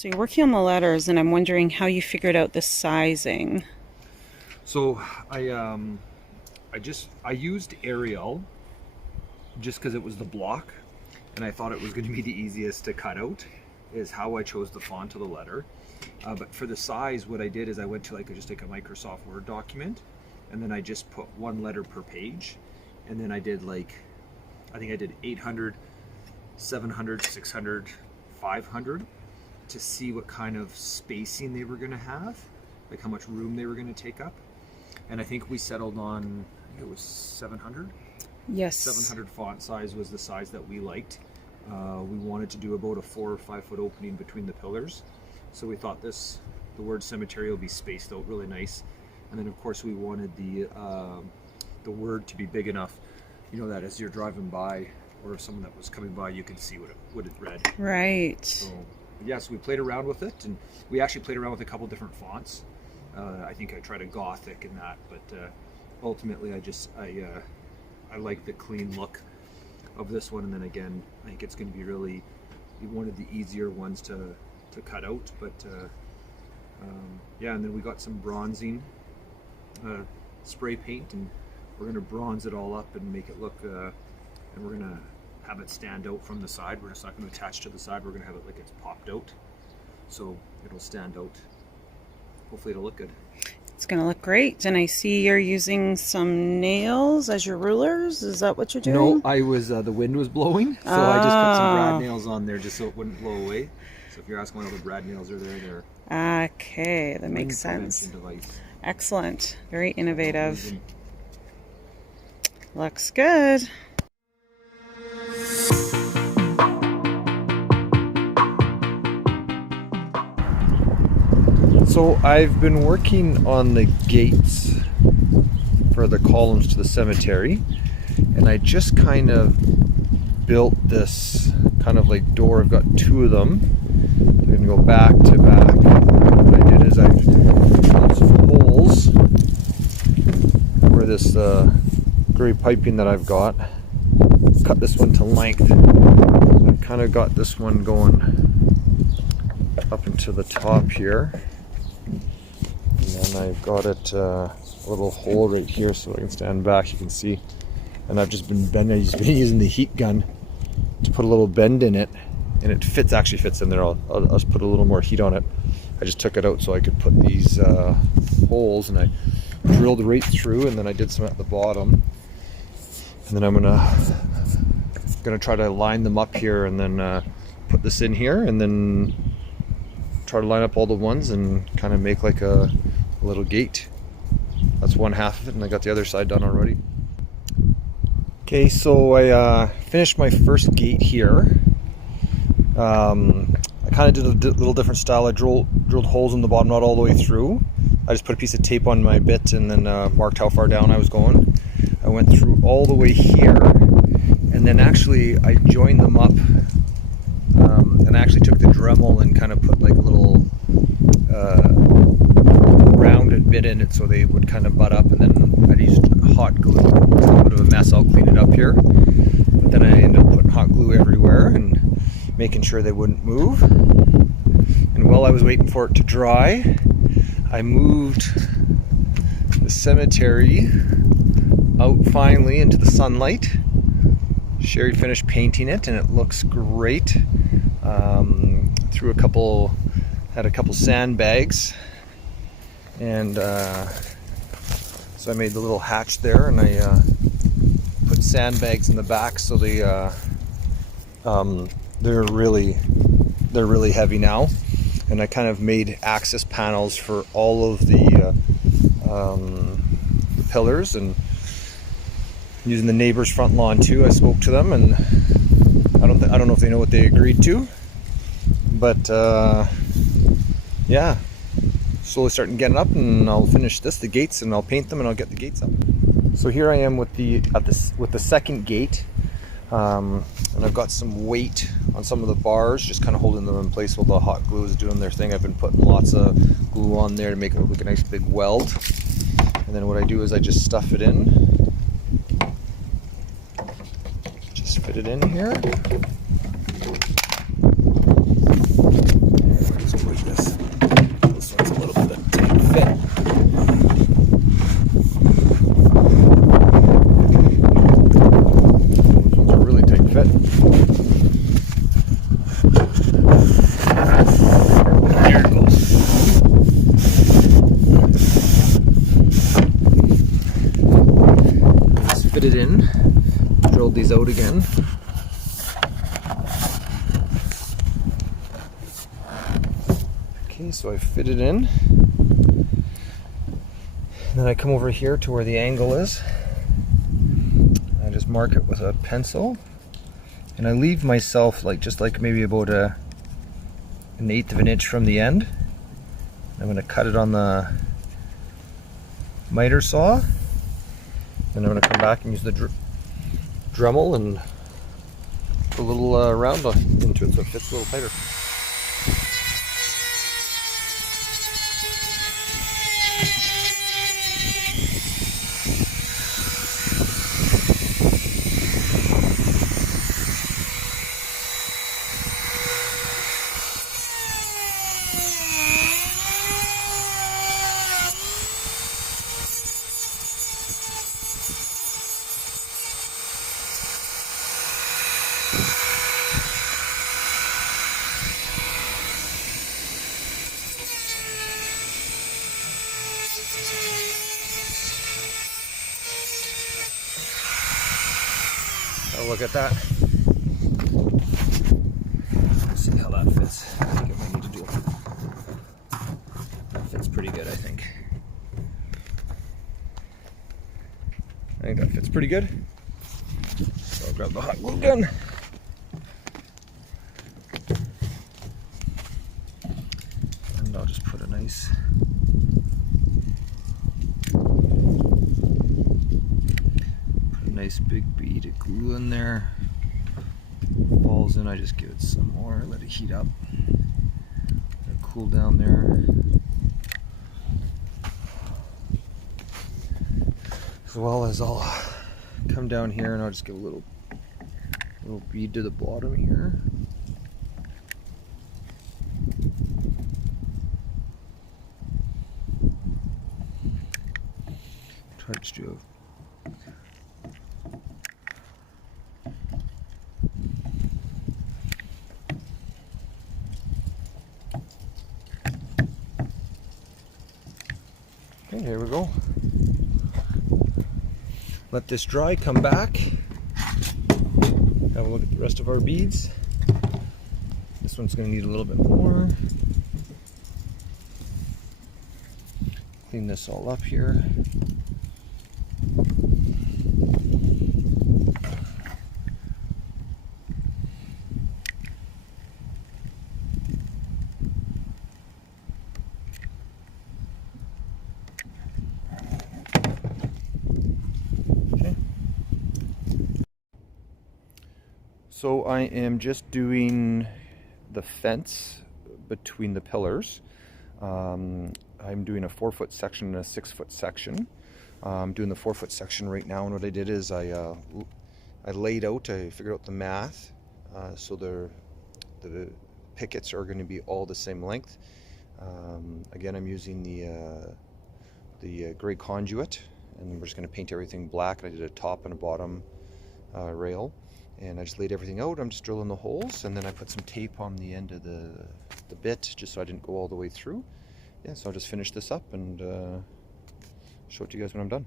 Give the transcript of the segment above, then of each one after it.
So you're working on the letters, and I'm wondering how you figured out the sizing. So I used Arial just because it was the block, and I thought it was going to be the easiest to cut out. Is how I chose the font of the letter. But for the size, what I did is I went to just take a Microsoft Word document, and then I just put one letter per page, and then I did I think I did 800, 700, 600, 500 to see what kind of spacing they were going to have, like how much room they were going to take up. And I think we settled on, I think it was 700. Yes. 700 font size was the size that we liked. We wanted to do about a 4 or 5 foot opening between the pillars. So we thought the word cemetery will be spaced out really nice. And then of course we wanted the word to be big enough, that as you're driving by, or if someone that was coming by, you can see what it read. Right. So we played around with it, and we actually played around with a couple different fonts. I think I tried a Gothic in that, but ultimately I like the clean look of this one. And then again, I think it's going to be really one of the easier ones to cut out. But and then we got some bronzing spray paint, and we're going to bronze it all up and make it look and we're going to have it stand out from the side. We're just not going to attach to the side. We're going to have it like it's popped out, so it'll stand out. Hopefully it'll look good. It's going to look great. And I see you're using some nails as your rulers. Is that what you're doing? No, I was the wind was blowing, so I just put some brad nails on there just so it wouldn't blow away. So if you're asking why all the brad nails are there, they're okay, that makes sense. Device. Excellent. Very innovative. Looks good. So I've been working on the gates for the columns to the cemetery, and I just kind of built this kind of like door. I've got 2 of them. I'm going to go back to back. What I did is I drilled some holes for this gray piping that I've got. Cut this one to length. I've kind of got this one going up into the top here. And then I've got it a little hole right here so I can stand back, you can see. And I've just been bending, I've been using the heat gun to put a little bend in it, and it actually fits in there. I'll just put a little more heat on it. I just took it out so I could put these holes, and I drilled right through, and then I did some at the bottom. And then I'm gonna try to line them up here, and then put this in here, and then try to line up all the ones and kind of make like a little gate. That's one half of it, and I got the other side done already. Okay, so I finished my first gate here. I kind of did a little different style. I drilled holes in the bottom, not all the way through. I just put a piece of tape on my bit and then marked how far down I was going. I went through all the way here, and then actually I joined them up, and I actually took the Dremel and kind of put like a little rounded bit in it so they would kind of butt up, and then I used hot glue. It's a little bit of a mess, I'll clean it up here. But then I ended up putting hot glue everywhere and making sure they wouldn't move. And while I was waiting for it to dry, I moved the cemetery out finally into the sunlight. Sherry finished painting it, and it looks great. Had a couple sandbags, and so I made the little hatch there, and I put sandbags in the back so they're really heavy now. And I kind of made access panels for all of the pillars, and using the neighbor's front lawn too. I spoke to them, and I don't know if they know what they agreed to, but yeah, slowly starting getting up, and I'll finish the gates, and I'll paint them, and I'll get the gates up. So here I am with the second gate, and I've got some weight on some of the bars, just kind of holding them in place while the hot glue is doing their thing. I've been putting lots of glue on there to make it look like a nice big weld, and then what I do is I just stuff it in. Just fit it in here. in. Drilled these out again. Okay, so I fit it in. Then I come over here to where the angle is. I just mark it with a pencil. And I leave myself just like maybe about an 1/8 of an inch from the end. I'm going to cut it on the miter saw. Then I'm going to come back and use the Dremel and put a little round into it so it fits a little tighter. Oh, look at that. Let's see how that fits. I think it might need to do. That fits pretty good, I think. I think that fits pretty good. So I'll grab the hot glue gun. And I'll just put a nice big bead of glue in there. Falls in, I just give it some more, let it heat up, let it cool down there. As well as I'll come down here and I'll just give a little bead to the bottom here. Try to just do okay, here we go. Let this dry, come back. Have a look at the rest of our beads. This one's going to need a little bit more. Clean this all up here. So I am just doing the fence between the pillars. I'm doing a 4-foot section and a 6-foot section. I'm doing the 4-foot section right now, and what I did is I laid out, I figured out the math, so the pickets are going to be all the same length. Again, I'm using the gray conduit, and we're just going to paint everything black. I did a top and a bottom rail. And I just laid everything out. I'm just drilling the holes, and then I put some tape on the end of the bit just so I didn't go all the way through. Yeah, so I'll just finish this up and show it to you guys when I'm done.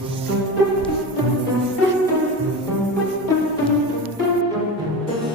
Bye.